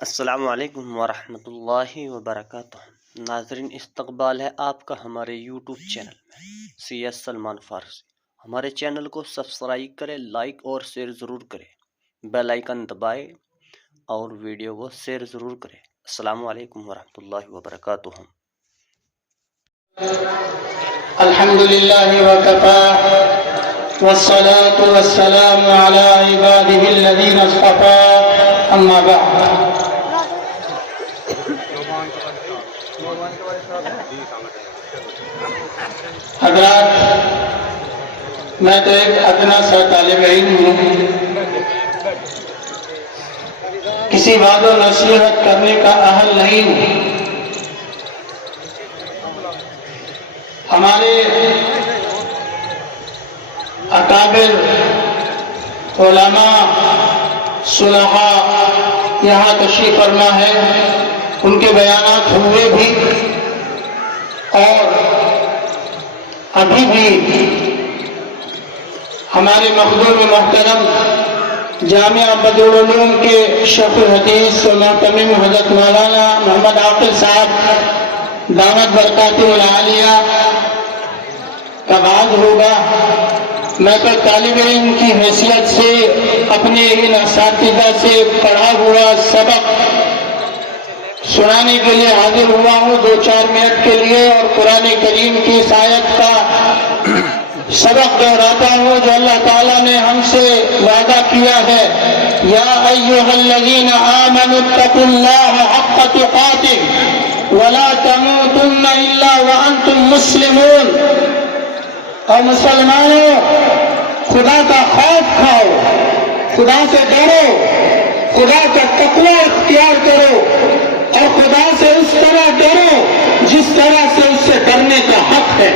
السلام علیکم ورحمۃ اللہ وبرکاتہ۔ ناظرین، استقبال ہے آپ کا ہمارے یوٹیوب چینل میں سی ایس سلمان فارسی۔ ہمارے چینل کو سبسکرائب کریں، لائک اور شیئر ضرور کریں، بیل آئیکن دبائیں اور ویڈیو کو شیئر ضرور کریں۔ السلام علیکم ورحمۃ اللہ وبرکاتہ۔ الحمدللہ وکفى والصلاة والسلام على عباده الذین اصطفى، اما بعد۔ حضرات، میں تو ایک ادنا سا طالب علم ہوں، کسی وعد و نصیحت کرنے کا اہل نہیں ہوں۔ ہمارے اکابر علماء صلحاء یہاں تشریف فرما ہے، ان کے بیانات ہوئے بھی اور ابھی بھی ہمارے مخدوم محترم جامعہ بدرالعلوم کے شیخ الحدیث و محتمم حضرت مولانا محمد عاقل صاحب دامت برکاتہ العالیہ کا وعظ ہوگا۔ میں تو طالب علم کی حیثیت سے اپنے ان اساتذہ سے پڑھا ہوا سبق سنانے کے لیے حاضر ہوا ہوں 2-4 منٹ کے لیے، اور قرآن کریم کی اس آیت کا سبق دہراتا ہوں جو اللہ تعالیٰ نے ہم سے وعدہ کیا ہے، یا ایھا الذین آمنوا اتقوا اللہ حق تقاتہ ولا تموتن الا وانتم مسلمون۔ اور مسلمانوں، خدا کا خوف کھاؤ، خدا سے ڈرو، خدا کا تقوی اختیار کرو، اور خدا سے اس طرح ڈرو جس طرح سے اس سے ڈرنے کا حق ہے۔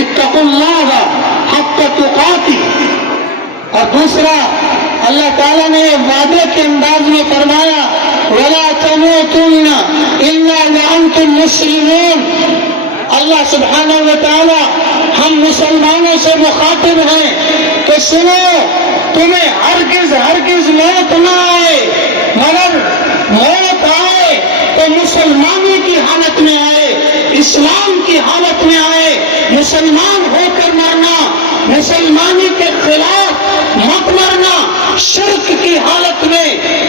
اتقوا اللہ حق تقاتہ۔ اور دوسرا، اللہ تعالیٰ نے وعدے کے انداز میں فرمایا وَلَا تَمُوتُنَّ إِلَّا وَأَنْتُمْ مُسْلِمُونَ۔ اللہ سبحانہ وتعالیٰ ہم مسلمانوں سے مخاطب ہیں کہ سنو، تمہیں ہرگز موت نہ آئے، مگر موت آئے تو مسلمانی کی حالت میں آئے، اسلام کی حالت میں آئے، مسلمان ہو کر مرنا، مسلمانی کے خلاف مت مرنا، شرک کی حالت میں،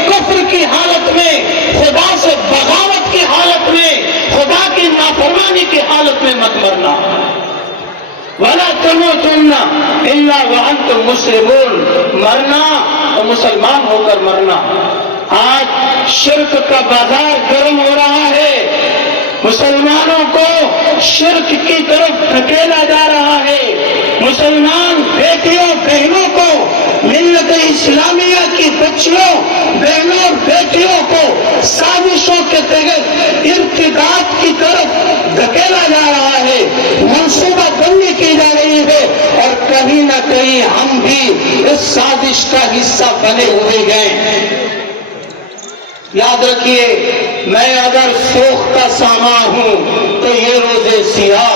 کفر کی حالت میں، خدا سے بغاوت کی حالت میں، خدا کی نافرمانی کی حالت میں مت مرنا۔ وَلَا تَمُوتُنَّ إِلَّا وَأَنْتُمْ مُسْلِمُونَ، مرنا اور مسلمان ہو کر مرنا۔ آج شرک کا بازار گرم ہو رہا ہے، مسلمانوں کو شرک کی طرف دھکیلا جا رہا ہے، مسلمان بیٹیوں بہنوں کو، ملت اسلامیہ کی بچیوں بہنوں اور بیٹیوں کو سازشوں کے تحت ارتداد کی طرف دھکیلا جا رہا ہے، منصوبہ بندی کی جا رہی ہے، اور کہیں نہ کہیں ہم بھی اس سازش کا حصہ بنے ہوئے گئے۔ یاد رکھیے، میں اگر سوخ کا ساما ہوں تو یہ روزے سیاہ،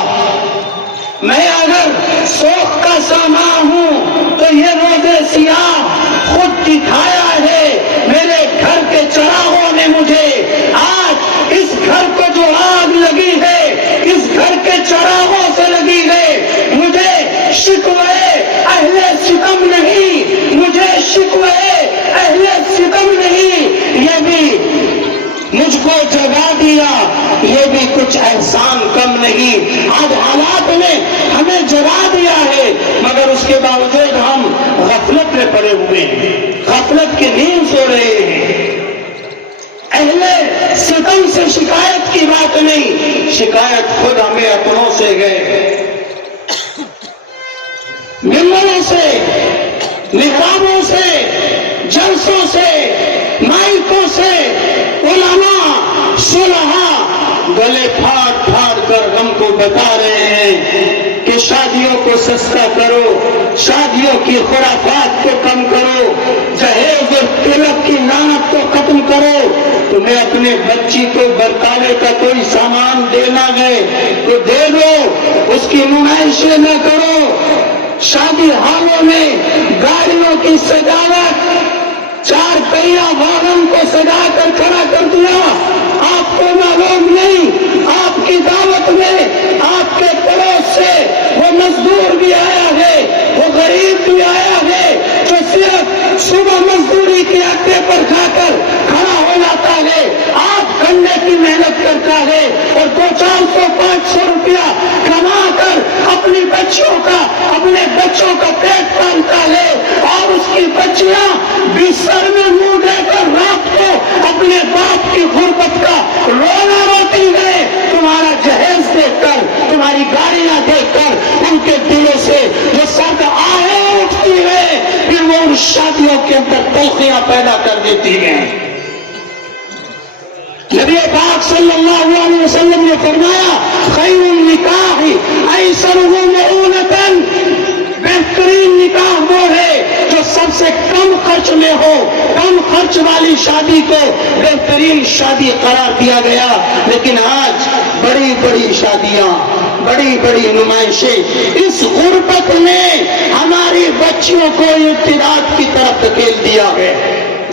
میں اگر سوخ کا ساما ہوں تو یہ روزے سیاہ خود دکھایا ہے میرے گھر کے چراغوں نے مجھے۔ آج اس گھر کو جو آگ لگی ہے، اس گھر کے چراغوں سے لگی ہے، مجھے شکوے اہل ستم نہیں، مجھے شکوے اہل ستم نہیں، یہ بھی مجھ کو جگا دیا، یہ بھی کچھ احسان کم نہیں۔ آج حالات نے ہمیں جگا دیا ہے، مگر اس کے باوجود ہم غفلت میں پڑے ہوئے ہیں، غفلت کی نیند سو رہے ہیں۔ اہل ستم سے شکایت کی بات نہیں، شکایت خود ہمیں اپنوں سے گئے، ممبروں سے، محرابوں سے، جلسوں سے، مائکوں سے، علماء صلحاء گلے پھاڑ پھاڑ کر ہم کو بتا رہے ہیں کہ شادیوں کو سستا کرو، شادیوں کی خرافات کو کم کرو، جہیز اور تلک کی لعنت کو ختم کرو۔ تمہیں اپنے بچی کو برتانے کا کوئی سامان دینا ہے تو دے دو، اس کی نمائشیں نہ کرو۔ شادی ہالوں میں گاڑیوں کی سجاوٹ، 4 پہیہ واہن کو سجا کر ہے اور 200-400-500 روپیہ کما کر اپنی بچیوں کا اپنے بچوں کا پیٹ پالتا ہے اور اس کی بچیاں بھی سر میں منہ دے کر رات کو اپنے باپ کی غربت کا رونا روتی ہے، تمہارا جہیز دیکھ کر تمہاری گاڑیاں دیکھ کر ان کے دلوں سے جو سرد آہیں اٹھتی ہے پھر وہ ان شادیوں کے اندر تلخیاں پیدا کر دیتی ہیں۔ نبی پاک صلی اللہ علیہ وسلم نے فرمایا خیر النکاح ایسرہ مؤونۃ، بہترین نکاح وہ ہے جو سب سے کم خرچ میں ہو، کم خرچ والی شادی کو بہترین شادی قرار دیا گیا۔ لیکن آج بڑی بڑی شادیاں، بڑی بڑی نمائشیں، اس غربت میں ہماری بچیوں کو ارتداد کی طرف دھکیل دیا ہے۔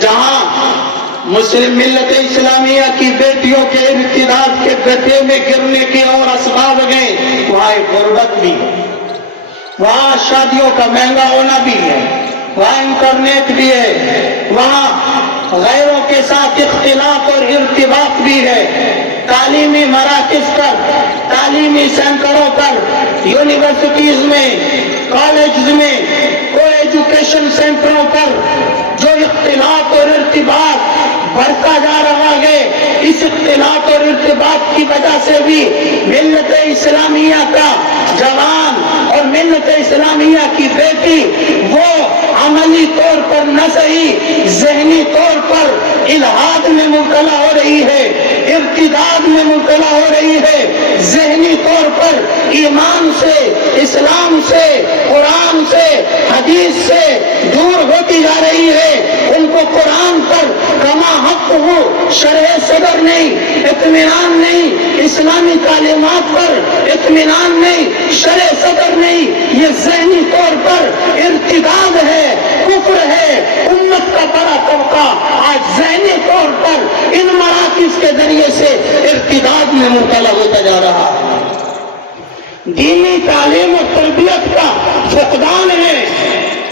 جہاں مسلم ملت اسلامیہ کی بیٹیوں کے ارتداد کے گڈھے میں گرنے کے اور اسباب ہیں، وہاں ایک غربت بھی ہے، وہاں شادیوں کا مہنگا ہونا بھی ہے، وہاں انٹرنیٹ بھی ہے، وہاں غیروں کے ساتھ اختلاط اور ارتباط بھی ہے۔ تعلیمی مراکز پر، تعلیمی سینٹروں پر، یونیورسٹیز میں، کالجز میں، کو ایجوکیشن سینٹروں پر جو اختلاط اور ارتباط بڑھتا جا رہا ہے، اس اختلاط اور ارتباط کی وجہ سے بھی ملت اسلامیہ کا جوان اور ملت اسلامیہ کی بیٹی وہ عملی طور پر نہ صحیح ذہنی طور پر الحاد میں مبتلا ہو رہی ہے، ارتداد میں مبتلا ہو رہی ہے، ذہنی طور پر ایمان سے، اسلام سے، قرآن سے، حدیث سے دور ہوتی جا رہی ہے۔ ان کو قرآن پر کما حق ہو شرح صدر نہیں، اطمینان نہیں، اسلامی تعلیمات پر اطمینان نہیں، شرح صدر نہیں، یہ ذہنی طور پر ارتداد ہے، کفر ہے۔ امت کا بڑا طبقہ آج ذہنی طور پر ان مراکز کے ذریعے سے ارتداد میں مبتلا ہوتا جا رہا ہے۔ دینی تعلیم و تربیت کا فقدان ہے۔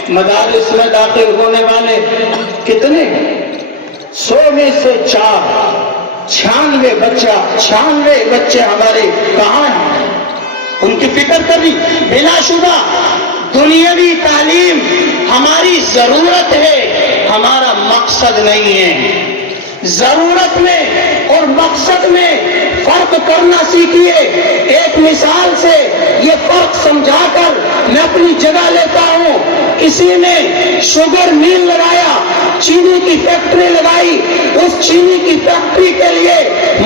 مدارس میں داخل ہونے والے کتنے؟ 100 میں سے 96 بچے ہمارے کہاں ہیں؟ ان کی فکر کبھی؟ بلا شبہ دنیاوی تعلیم ہماری ضرورت ہے، ہمارا مقصد نہیں ہے۔ ضرورت میں اور مقصد میں فرق کرنا سیکھیے۔ ایک مثال سے یہ فرق سمجھا کر میں اپنی جگہ لیتا ہوں۔ کسی نے شوگر میل لگایا، چینی کی فیکٹری لگائی، اس چینی کی فیکٹری کے لیے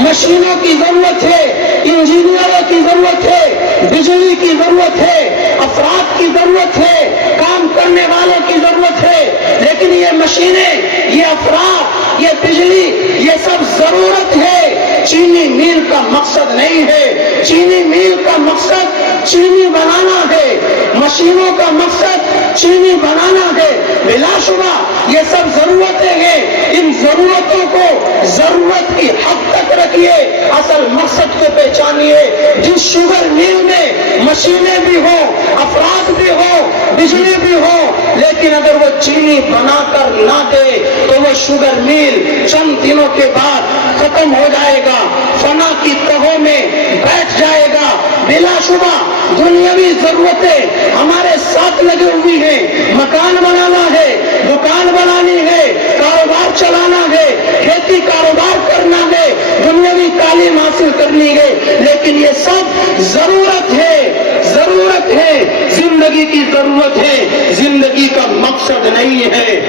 مشینوں کی ضرورت ہے، انجینئروں کی ضرورت ہے، بجلی کی ضرورت ہے، افراد کی ضرورت ہے، کام کرنے والوں کی ضرورت ہے۔ لیکن یہ مشینیں، یہ افراد، یہ بجلی، یہ سب ضرورت ہے، چینی میل کا مقصد نہیں ہے۔ چینی میل کا مقصد چینی بنانا ہے، مشینوں کا مقصد چینی بنانا ہے۔ بلا شبہ یہ سب ضرورتیں ہیں، ان ضرورتوں کو ضرورت کی حد تک رکھیے، اصل مقصد کو پہچانیے۔ جس شوگر میل میں مشینیں بھی ہوں، افراد بھی ہوں، بجلی بھی ہو، لیکن اگر وہ چینی بنا کر نہ دے تو وہ شوگر میل چند دنوں کے بعد ختم ہو جائے گا، فنا کی تہوں میں بیٹھ جائے گا۔ بلا شبہ دنیاوی ضرورتیں ہمارے ساتھ لگی ہوئی ہیں، مکان بنانا ہے، دکان بنانی ہے، کاروبار چلانا ہے، کھیتی کاروبار کرنا ہے، دنیاوی تعلیم حاصل کرنی ہے، لیکن یہ سب ضرورت ہے، ضرورت ہے، زندگی کی ضرورت ہے، زندگی کا مقصد نہیں ہے۔